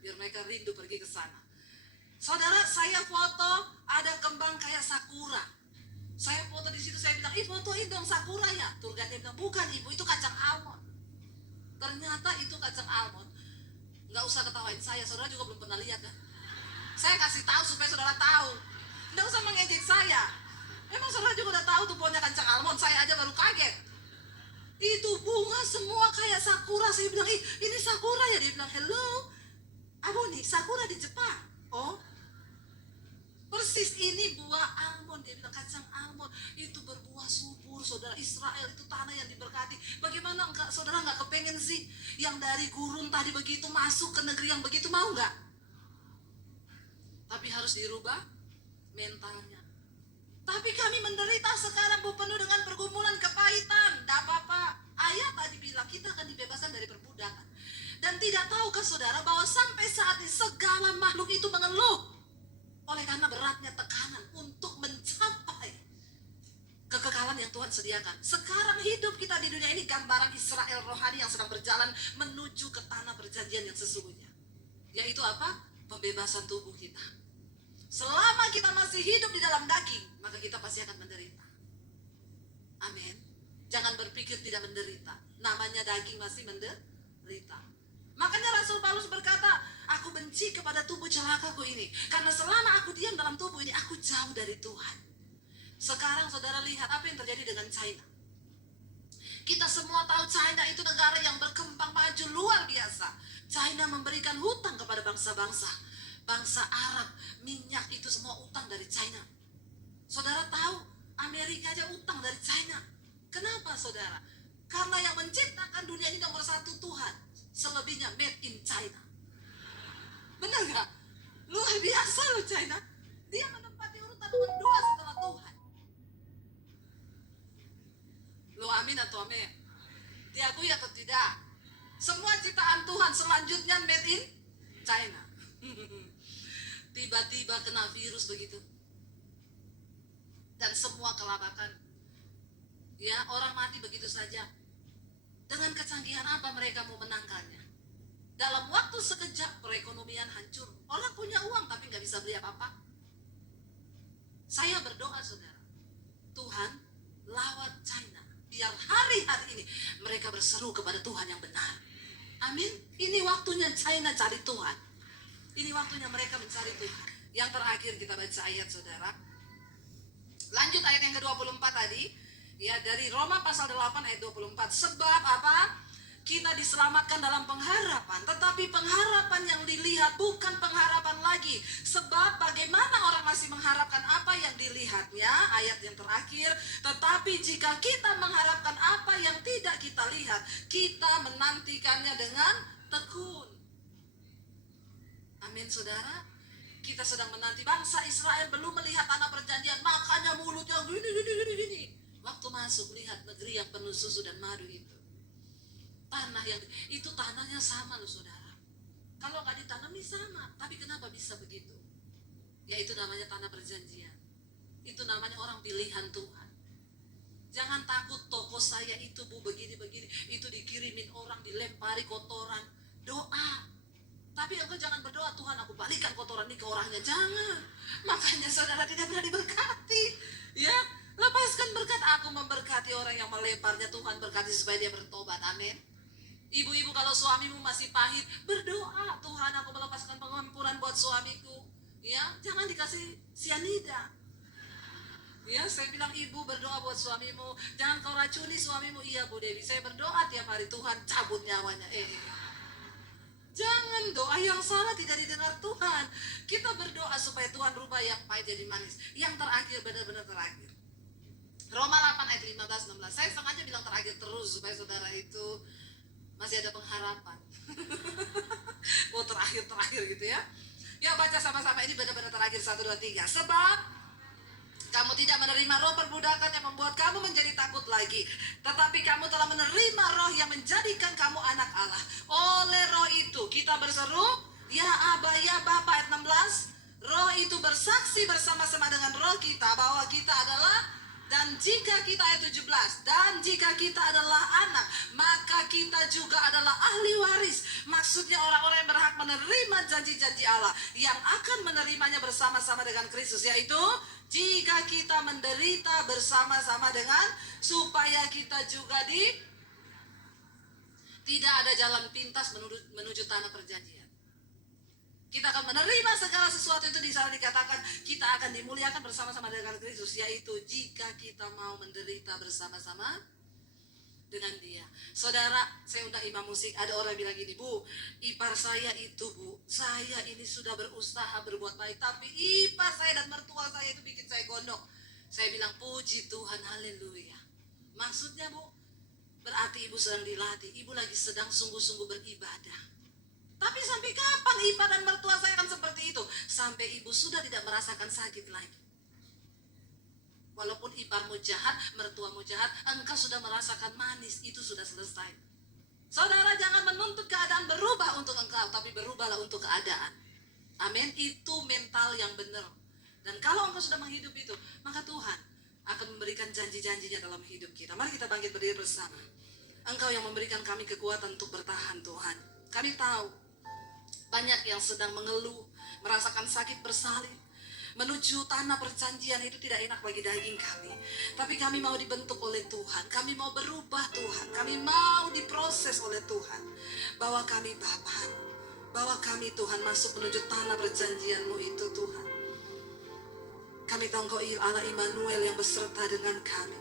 Biar mereka rindu pergi ke sana. Saudara, saya foto ada kembang kayak sakura. Saya foto di situ, saya bilang, fotoin dong sakura ya. Tur guide bilang, bukan ibu, itu kacang almond. Ternyata itu kacang almond. Nggak usah ketawain saya, saudara juga belum pernah lihat kan. Saya kasih tahu supaya saudara tahu. Nggak usah mengejek saya. Memang saudara juga udah tahu tuh pohonnya kacang almond, saya aja baru kaget. Itu bunga semua kayak sakura. Saya bilang, ini sakura ya. Dia bilang, hello, Abu nih, sakura di Jepang. Oh, persis ini buah almond. Dia bilang kacang almond itu berbuah subur. Saudara, Israel itu tanah yang diberkati. Bagaimana saudara nggak kepengen sih yang dari gurun tadi begitu masuk ke negeri yang begitu, mau nggak? Tapi harus dirubah mentalnya. Tapi kami menderita sekarang, Bu, penuh dengan pergumulan, kepahitan. Tidak apa-apa. Ayat tadi bilang kita akan dibebaskan dari perbudakan. Dan tidak tahukah saudara bahwa sampai saat ini segala makhluk itu mengeluh oleh karena beratnya tekanan untuk mencapai kekekalan yang Tuhan sediakan. Sekarang hidup kita di dunia ini gambaran Israel rohani yang sedang berjalan menuju ke tanah perjanjian yang sesungguhnya. Yaitu apa? Pembebasan tubuh kita. Selama kita masih hidup di dalam daging, maka kita pasti akan menderita. Amin. Jangan berpikir tidak menderita. Namanya daging masih menderita. Makanya Rasul Paulus berkata, aku benci kepada tubuh celakaku ini. Karena selama aku diam dalam tubuh ini, aku jauh dari Tuhan. Sekarang saudara lihat apa yang terjadi dengan China. Kita semua tahu China itu negara yang berkembang maju luar biasa. China memberikan hutang kepada bangsa-bangsa. Bangsa Arab, minyak itu semua utang dari China. Saudara tahu, Amerika aja utang dari China. Kenapa saudara? Karena yang menciptakan dunia ini nomor satu Tuhan. Selebihnya made in China. Benar gak? Luar biasa loh China. Dia menempati urutan nomor 2 setelah Tuhan. Lo amin atau amin? Diakui atau tidak? Semua ciptaan Tuhan selanjutnya made in China. Tiba-tiba kena virus begitu. Dan semua kelabakan. Ya, orang mati begitu saja. Dengan kecanggihan apa mereka mau menangkannya? Dalam waktu sekejap perekonomian hancur. Orang punya uang tapi nggak bisa beli apa-apa. Saya berdoa saudara, Tuhan lawat China. Biar hari-hari ini mereka berseru kepada Tuhan yang benar. Amin. Ini waktunya China cari Tuhan. Ini waktunya mereka mencari Tuhan. Yang terakhir kita baca ayat saudara. Lanjut ayat yang ke-24 tadi. Ya, dari Roma pasal 8 ayat 24. Sebab apa? Kita diselamatkan dalam pengharapan, tetapi pengharapan yang dilihat bukan pengharapan lagi. Sebab bagaimana orang masih mengharapkan apa yang dilihatnya, ayat yang terakhir. Tetapi jika kita mengharapkan apa yang tidak kita lihat, kita menantikannya dengan tekun. Amin saudara. Kita sedang menanti. Bangsa Israel belum melihat tanah perjanjian, makanya mulutnya gini. Waktu masuk lihat negeri yang penuh susu dan madu itu. Tanah yang itu tanahnya sama loh saudara. Kalau nggak ditanami sama, tapi kenapa bisa begitu? Ya itu namanya tanah perjanjian. Itu namanya orang pilihan Tuhan. Jangan takut toko saya itu bu begini-begini, itu dikirimin orang, dilempari kotoran. Doa. Tapi engkau jangan berdoa, Tuhan aku balikan kotoran ini ke orangnya. Jangan. Makanya saudara tidak pernah diberkati. Ya, lepaskan berkat. Aku memberkati orang yang melemparnya, Tuhan berkati supaya dia bertobat. Amin. Ibu-ibu kalau suamimu masih pahit, berdoa, Tuhan aku melepaskan pengampunan buat suamiku. Ya, jangan dikasih sianida. Ya, saya bilang ibu berdoa buat suamimu, jangan kau racuni suamimu. Iya Bu Dewi, saya berdoa tiap hari, Tuhan cabut nyawanya. Jangan, doa yang salah tidak didengar Tuhan. Kita berdoa supaya Tuhan rubah yang pahit jadi manis. Yang terakhir, benar-benar terakhir. Roma 8 ayat 15-16. Saya sengaja bilang terakhir terus supaya saudara itu masih ada pengharapan. Oh terakhir gitu ya. Yuk baca sama-sama, ini benar-benar terakhir. 1, 2, 3. Sebab kamu tidak menerima roh perbudakan yang membuat kamu menjadi takut lagi, tetapi kamu telah menerima roh yang menjadikan kamu anak Allah. Oleh roh itu kita berseru, ya Aba, ya Bapa. Ayat 16. Roh itu bersaksi bersama-sama dengan roh kita bahwa kita adalah. Dan jika kita, ayat 17, dan jika kita adalah anak, maka kita juga adalah ahli waris. Maksudnya orang-orang yang berhak menerima janji-janji Allah, yang akan menerimanya bersama-sama dengan Kristus, yaitu jika kita menderita bersama-sama dengan, supaya kita juga tidak ada jalan pintas menuju tanah perjanjian. Kita akan menerima segala sesuatu itu. Di sana dikatakan kita akan dimuliakan bersama-sama dengan Kristus, yaitu jika kita mau menderita bersama-sama dengan Dia. Saudara, saya undang imam musik. Ada orang bilang gini, Bu, ipar saya itu Bu, saya ini sudah berusaha berbuat baik, tapi ipar saya dan mertua saya itu bikin saya gondok. Saya bilang, puji Tuhan, haleluya. Maksudnya Bu, berarti ibu sedang dilatih, ibu lagi sedang sungguh-sungguh beribadah. Tapi sampai kapan ipar dan mertua saya akan seperti itu? Sampai ibu sudah tidak merasakan sakit lagi. Walaupun iparmu jahat, mertuamu jahat, engkau sudah merasakan manis, itu sudah selesai. Saudara, jangan menuntut keadaan berubah untuk engkau, tapi berubahlah untuk keadaan. Amin. Itu mental yang benar. Dan kalau engkau sudah menghidup itu, maka Tuhan akan memberikan janji-janjinya dalam hidup kita. Mari kita bangkit berdiri bersama. Engkau yang memberikan kami kekuatan untuk bertahan Tuhan. Kami tahu banyak yang sedang mengeluh, merasakan sakit bersalin. Menuju tanah perjanjian itu tidak enak bagi daging kami. Tapi kami mau dibentuk oleh Tuhan. Kami mau berubah Tuhan. Kami mau diproses oleh Tuhan. Bawa kami Bapa. Bawa kami Tuhan masuk menuju tanah perjanjian-Mu itu Tuhan. Kami tahu Engkau Allah Immanuel yang beserta dengan kami.